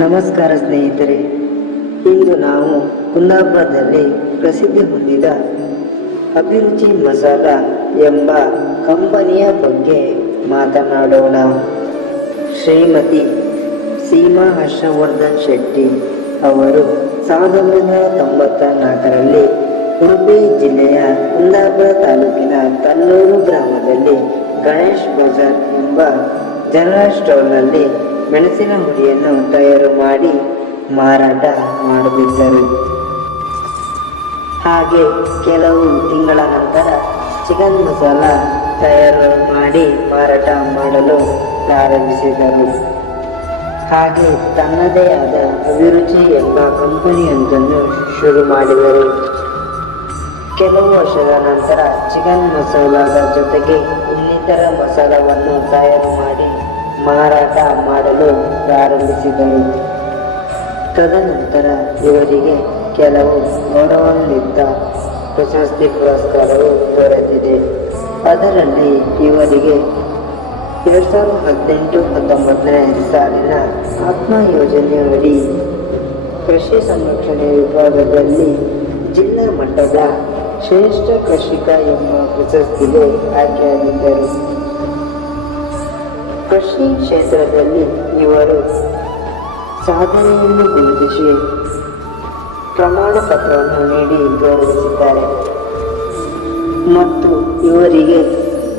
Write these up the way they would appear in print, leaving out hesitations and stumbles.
ನಮಸ್ಕಾರ ಸ್ನೇಹಿತರೆ, ಇಂದು ನಾವು ಕುಂದಾಪುರದಲ್ಲಿ ಪ್ರಸಿದ್ಧಿ ಹೊಂದಿದ ಅಭಿರುಚಿ ಮಸಾಲ ಎಂಬ ಕಂಪನಿಯ ಬಗ್ಗೆ ಮಾತನಾಡೋಣ. ಶ್ರೀಮತಿ ಸೀಮಾ ಹರ್ಷವರ್ಧನ್ ಶೆಟ್ಟಿ ಅವರು 1994ರಲ್ಲಿ ಉಡುಪಿ ಜಿಲ್ಲೆಯ ಕುಂದಾಪುರ ತಾಲೂಕಿನ ತನ್ನೂರು ಗ್ರಾಮದಲ್ಲಿ ಗಣೇಶ್ ಬಜಾರ್ ಎಂಬ ಜನರಲ್ ಸ್ಟೋರ್ನಲ್ಲಿ ಮೆಣಸಿನ ಹುಡಿಯನ್ನು ತಯಾರು ಮಾಡಿ ಮಾರಾಟ ಮಾಡುತ್ತಿದ್ದರು. ಹಾಗೆ ಕೆಲವು ತಿಂಗಳ ನಂತರ ಚಿಕನ್ ಮಸಾಲ ತಯಾರು ಮಾಡಿ ಮಾರಾಟ ಮಾಡಲು ಪ್ರಾರಂಭಿಸಿದರು. ಹಾಗೆ ತನ್ನದೇ ಆದ ಅಭಿರುಚಿ ಎಂಬ ಕಂಪನಿಯೊಂದನ್ನು ಶುರು ಮಾಡಿದರು. ಕೆಲವು ವರ್ಷದ ನಂತರ ಚಿಕನ್ ಮಸಾಲದ ಜೊತೆಗೆ ಇನ್ನಿತರ ಮಸಾಲವನ್ನು ತಯಾರು ಮಾಡಿ ಮಾರಾಟ ಮಾಡಲು ಪ್ರಾರಂಭಿಸಿದರು. ತದನಂತರ ಇವರಿಗೆ ಕೆಲವು ಗೌರವಾನ್ವಿತ ಪ್ರಶಸ್ತಿ ಪುರಸ್ಕಾರವು ದೊರೆತಿದೆ. ಅದರಲ್ಲಿ ಇವರಿಗೆ 2018-19 ಸಾಲಿನ ಆತ್ಮ ಯೋಜನೆಯಡಿ ಕೃಷಿ ಸಂರಕ್ಷಣೆ ವಿಭಾಗದಲ್ಲಿ ಜಿಲ್ಲಾ ಮಟ್ಟದ ಶ್ರೇಷ್ಠ ಕೃಷಿಕ ಎಂಬ ಪ್ರಶಸ್ತಿಗೆ ಆಯ್ಕೆಯಾಗಿದ್ದರು. ಕೃಷಿ ಕ್ಷೇತ್ರದಲ್ಲಿ ಇವರು ಸಾಧನೆಯನ್ನು ಗುರುತಿಸಿ ಪ್ರಮಾಣ ಪತ್ರವನ್ನು ನೀಡಿ ಗೌರವಿಸಿದ್ದಾರೆ ಮತ್ತು ಇವರಿಗೆ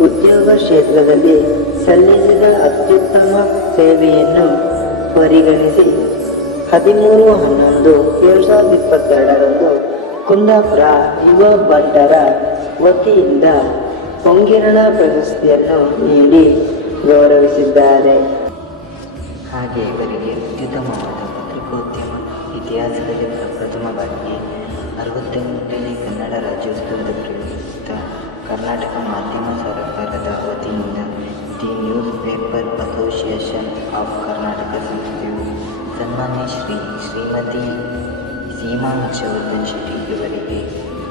ಉದ್ಯೋಗ ಕ್ಷೇತ್ರದಲ್ಲಿ ಸಲ್ಲಿಸಿದ ಅತ್ಯುತ್ತಮ ಸೇವೆಯನ್ನು ಪರಿಗಣಿಸಿ 13/11/2022ರಂದು ಕುಂದಾಪುರ ಯುವ ಭಟ್ಟರ ವತಿಯಿಂದ ಹೊಂಗಿರಣ ಪ್ರಶಸ್ತಿಯನ್ನು ನೀಡಿ ಗೌರವಿಸಿದ್ದಾರೆ. ಹಾಗೆ ಇವರಿಗೆ ಅತ್ಯುತ್ತಮವಾದ ಪತ್ರಿಕೋದ್ಯಮ ಇತಿಹಾಸದಲ್ಲಿ ಪ್ರಪ್ರಥಮ ಬಾರಿಗೆ 68ನೇ ಕನ್ನಡ ರಾಜ್ಯೋತ್ಸವದ ಪ್ರಯುಕ್ತ ಕರ್ನಾಟಕ ಮಾಧ್ಯಮ ಸರ್ಕಾರದ ವತಿಯಿಂದ the news paper association of Karnataka ಸಂಸ್ಥೆಯು ಸನ್ಮಾನ್ಯ ಶ್ರೀಮತಿ ಸೀಮಾ ಹರ್ಷವರ್ಧನ್ ಶೆಟ್ಟಿ ಇವರಿಗೆ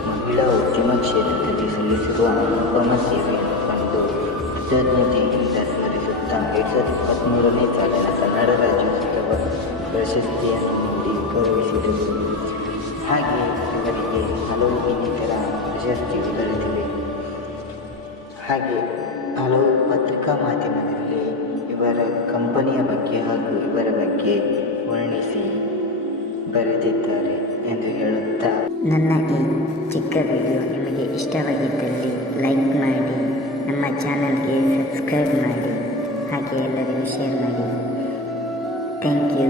ಮಹಿಳಾ ಉದ್ಯಮ ಕ್ಷೇತ್ರದಲ್ಲಿ ಸಲ್ಲಿಸಿರುವ ಅನುಪಮ ಸೇವೆಯನ್ನು ಕಂಡು ಕೃತಜ್ಞತೆಯಿಂದ ಸ್ಮರಿಸುತ್ತಾ 2023ನೇ ಸಾಲಿನ ಕನ್ನಡ ರಾಜ್ಯೋತ್ಸವ ಪ್ರಶಸ್ತಿಯನ್ನು ನೀಡಿ ಗೌರವಿಸಿದರು. ಹಾಗೆ ಇವರಿಗೆ ಹಲವು ಇನ್ನಿತರ ಪ್ರಶಸ್ತಿಗಳು ದೊರೆತಿವೆ. ಹಾಗೆ ಹಲವು ಪತ್ರಿಕಾ ಮಾಧ್ಯಮದಲ್ಲಿ ಇವರ ಕಂಪನಿಯ ಬಗ್ಗೆ ಹಾಗೂ ಇವರ ಬಗ್ಗೆ ವರ್ಣಿಸಿ ಬರೆದಿದ್ದಾರೆ ಎಂದು ಹೇಳುತ್ತಾ, ನನ್ನ ಈ ಚಿಕ್ಕ ವಿಡಿಯೋ ನಿಮಗೆ ಇಷ್ಟವಾಗಿದ್ದಲ್ಲಿ ಲೈಕ್ ಮಾಡಿ, ನಮ್ಮ ಚಾನಲ್ಗೆ ಸಬ್ಸ್ಕ್ರೈಬ್ ಮಾಡಿ, ಹಾಗೆ ಎಲ್ಲರಿಗೂ ಶೇರ್ ಮಾಡಿ. Thank you.